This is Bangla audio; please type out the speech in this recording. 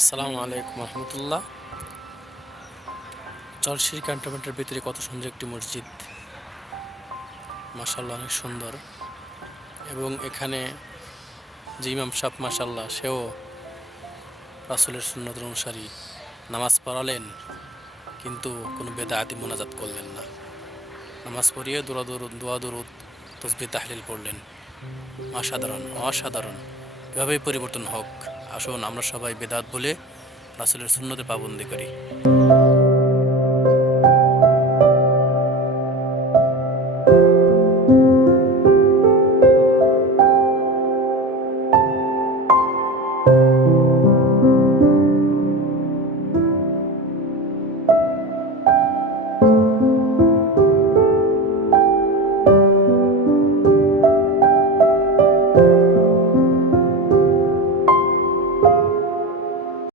আসসালামু আলাইকুম রহমতুল্লাহ। চরশির ক্যান্টনমেন্টের ভিতরে কত সুন্দর একটি মসজিদ, মাশাআল্লাহ অনেক সুন্দর। এবং এখানে যে ইমাম সাহেব মাশাআল্লাহ সেও রাসূলের সুন্নতের অনুসারী, নামাজ পড়ালেন কিন্তু কোনো বেদাতি মোনাজাত করলেন না। নামাজ পড়িয়ে দোয়া দরুদ তসবিহ তাহলিল করলেন। অসাধারণ অসাধারণ, এভাবেই পরিবর্তন হোক। আসুন আমরা সবাই বেদাত বলে রাসূলের সুন্নতে পাবন্দি করি।